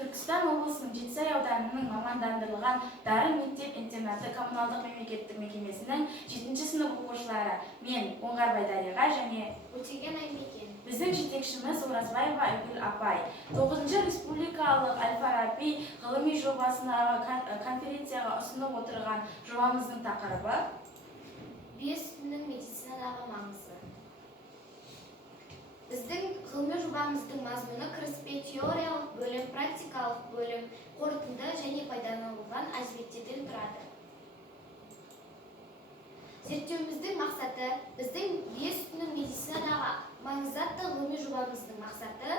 Түркістан облысының Жетісай ауданының мамандандырылған Дарын мектеп-интернаты коммуналдық мемлекеттік мекемесінің 7-ші сынып оқушылары мен Оңғарбай Дариға және Өтеген Аймекен. Біздің жетекшіміз Оразбаева Айгүл апай. 9-ші республикалық Әл-Фараби ғылыми жобасына конференцияға ұсынып отырған жобамыздың тақырыбы Бес күннің медицинадағы маңызы. Біздің ғылыми жобамыздың мазмұны кіріспе теориялық бөлім, практикалық бөлім, қорытынды және пайдаланылған әдебиеттерден тұрады. Зерттеуіміздің мақсаты, біздің бес күннің медицинадағы маңызы атты ғылыми жобамыздың мақсаты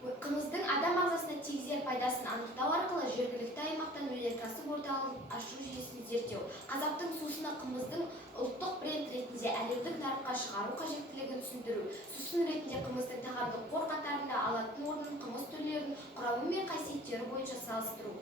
қымыздың адам ағзасына тигізер пайдасын анықтау арқылы жергілікті аймақтан өнеркәсіп орталығын ашу жүйесін зерттеу. Қазақтың сусыны қымыздың ұлттық бренд ретінде әлемдік нарыққа шығару қажеттілігін түсіндіру. Сусын ретінде қымыздың тағамдық қор қатарында алатын орнын қымыз түрлерінің құрамы мен қасиеттері бойынша салыстыру.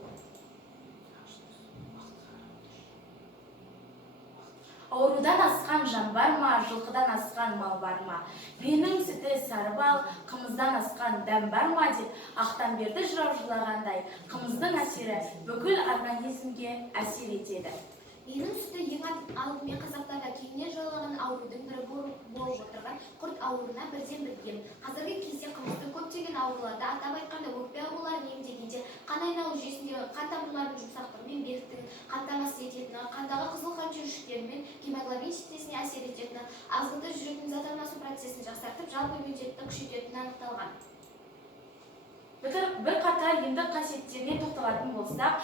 Аурудан асқан жан бар ма, жылқыдан асқан мал бар ма? Менің сүті сары бал, қымыздан асқан дәм бар ма деп Ақтанберді жырау жырлағандай, қымыздың әсері бүкіл организмге әсер етеді. Менің сүті ең алдымен қазақтарда кеңінен жайылған аурудың бірі болып отырған құрт ауруына бірден ем. Қазіргі кезде қымыздың көптеген ауруларда, атап айтқанда өкпе ауруларын емдегенде қан айналу жүйесіндегі қан тамырларының жұмсақтығы мен беріктігін қамтамасыз ететіні, қандағы қызыл қан шүйіршіктері мен гемоглобин синтезіне әсер ететіні, ағзада жүректің зат алмасу процесін жақсартып, жалпы иммунитетті күшейтетіні анықталған. Бір қатар емдік қасиеттеріне тоқталатын болсақ,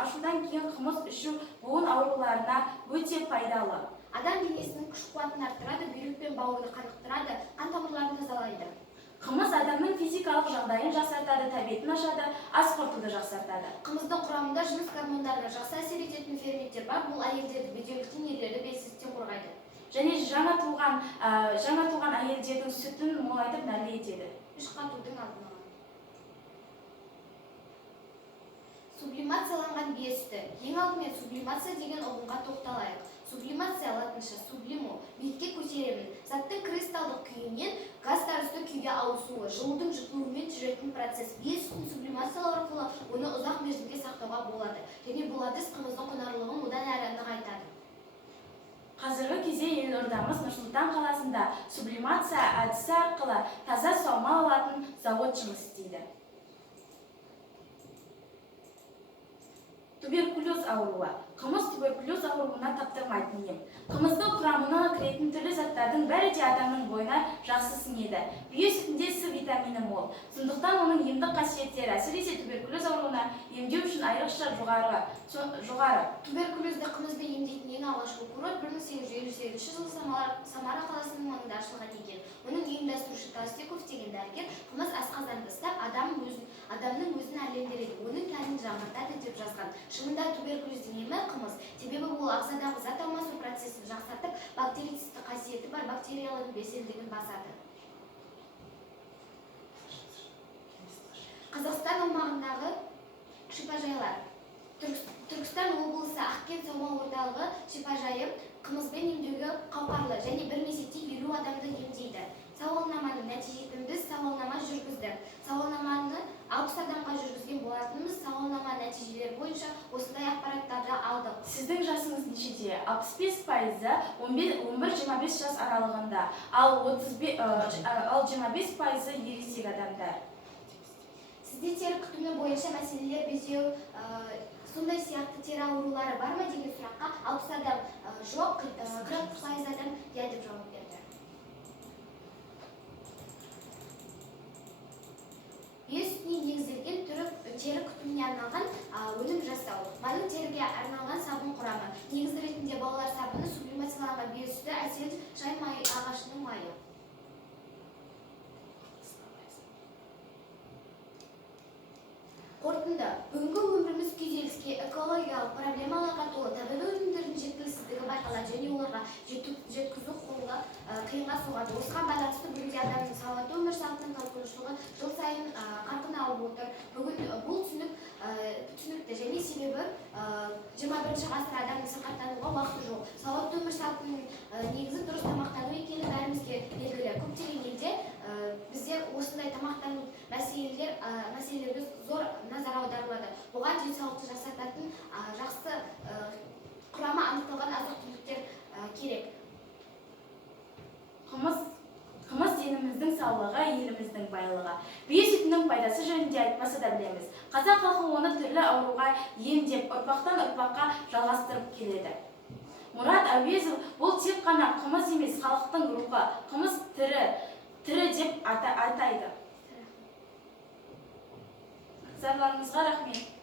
ашудан кейін қымыз ішу буын ауруларына өте пайдалы. Адам денесінің күш-қуатын арттырады, бүйрек пен бауырды қанықтырады, қан тамырларын тазалайды. Қымыз адамның физикалық жағдайын жақсартады, тәбетін ашады, ас қорытуды жақсартады. Қымыздың құрамында жыныс гормондарына жақсы әсер ететін ферменттер бар, бұл әйелдерді бедеуліктен, ерлерді белсіздіктен қорғайды. Және жаңа туған әйелдердің сүтін молайтып нәрлі етеді. Іш қатудың алдын алады. Сублимацияланған бие сүті. Ең алдымен сублимация деген ұғымға тоқталайық. Сублимация латынша сублиму, биікке көтеремін. Заттың кристалдық күйінен газ тәрізді күйге ауысуы, жылудың жұтылуымен жүретін процесс. Бие сүтін сублимациялау арқылы оны ұзақ мерзімге сақтауға болады. Және бұл әдіс қымыздың құнарлылығын одан әрі нығайтады. Қазіргі кезде елордамыз Нұр-Сұлтан қаласында сублимация әдісі арқылы таза саумал алатын завод жұмыс істейді. Туберкулез ауруы. Қымыз туберкулез ауруына таптырмайтын ем. Қымыздың құрамына кіретін түрлі заттардың бәрі де адамның бойына жақсы сіңеді. Бие сүтінде С витамині мол. Сондықтан оның емдік қасиеттері әсіресе туберкулез ауруына емдеу үшін айрықша жоғары. Туберкулезді қымызбен емдейтін ең алғашқы курорт 1858 жылы Самара қаласының маңында ашылған екен. Оның ұйымдастырушы Толстяков деген дәрігер қымыз асқазанды ұстап, адамның өзін әрлендіреді, оның тәнін жаңғыртады деп жазған. Шынында туберкулездің емі қымыз, себебі ол ағзадағы зат алмасу процесін жақсартып, бактерицидті қасиеті бар бактериялардың белсенділігін басады. Қазақстан аумағындағы шипажайлар. Түркістан облысы Ақкент саумал орталығы шипажайы қымызбен емдеуге қауқарлы және бір мезетте 50 адамды емдейді. Сауалнаманың нәтижесін біз сауалнама жүргіздік. Сауалнаманы 60 адамға жүргізген болатынымыз, сауалнама нәтижелері бойынша осындай ақпараттарды алдық. Сіздің жасыңыз нешеде? 65% 11-25 жас аралығында, ал 25% ересек адамдар. Сізде тері күтімі бойынша мәселелер безеу, сондай сияқты тері аурулары бар ма деген сұраққа 60 адам жоқ, 40% адам иә деп жауап берді. Бие сүтіне негізделген тері күтіміне арналған өнім жасау. Майлы теріге арналған сабын құрамы. Негізі ретінде балалар сабыны, сублимацияланған бие сүті, әсел шай ағашының майы. Қорытынды. Бүгінгі өміріміз күйзеліске, экологиялық проблемаларға толы, табиғи өнімдердің жеткіліксіздігі байқалады және оларға жеткізу қиынға соғады. Осыған байланысты бүгінде адамның салауатты өмір салтының қалыптасуы жыл сайын қарқын алып отыр. Бүгін бұл түсінікті және себебі 21 ғасыр адамның сырқаттануға уақыты жоқ. Салауатты өмір салтының негізі дұрыс тамақтану екені бәрімізге белгілі. Көптеген елде бізде осындай тамақтану мәселеге зор назар аударылады. Бұған денсаулықты жақсартатын жақсы құрамы анықталған азық-түліктер керек. Қымыз деніміздің саулығы, еліміздің байлығы. Бие сүтінің пайдасы жөнінде айтпаса да білеміз. Қазақ халқы оны түрлі ауруға емдеп, ұрпақтан ұрпаққа жалғастырып келеді. Мұрат Әуезов бұл тек қана қымыз емес, халықтың рухы, қымыз тірі деп атайды. Назарларыңызға рахмет.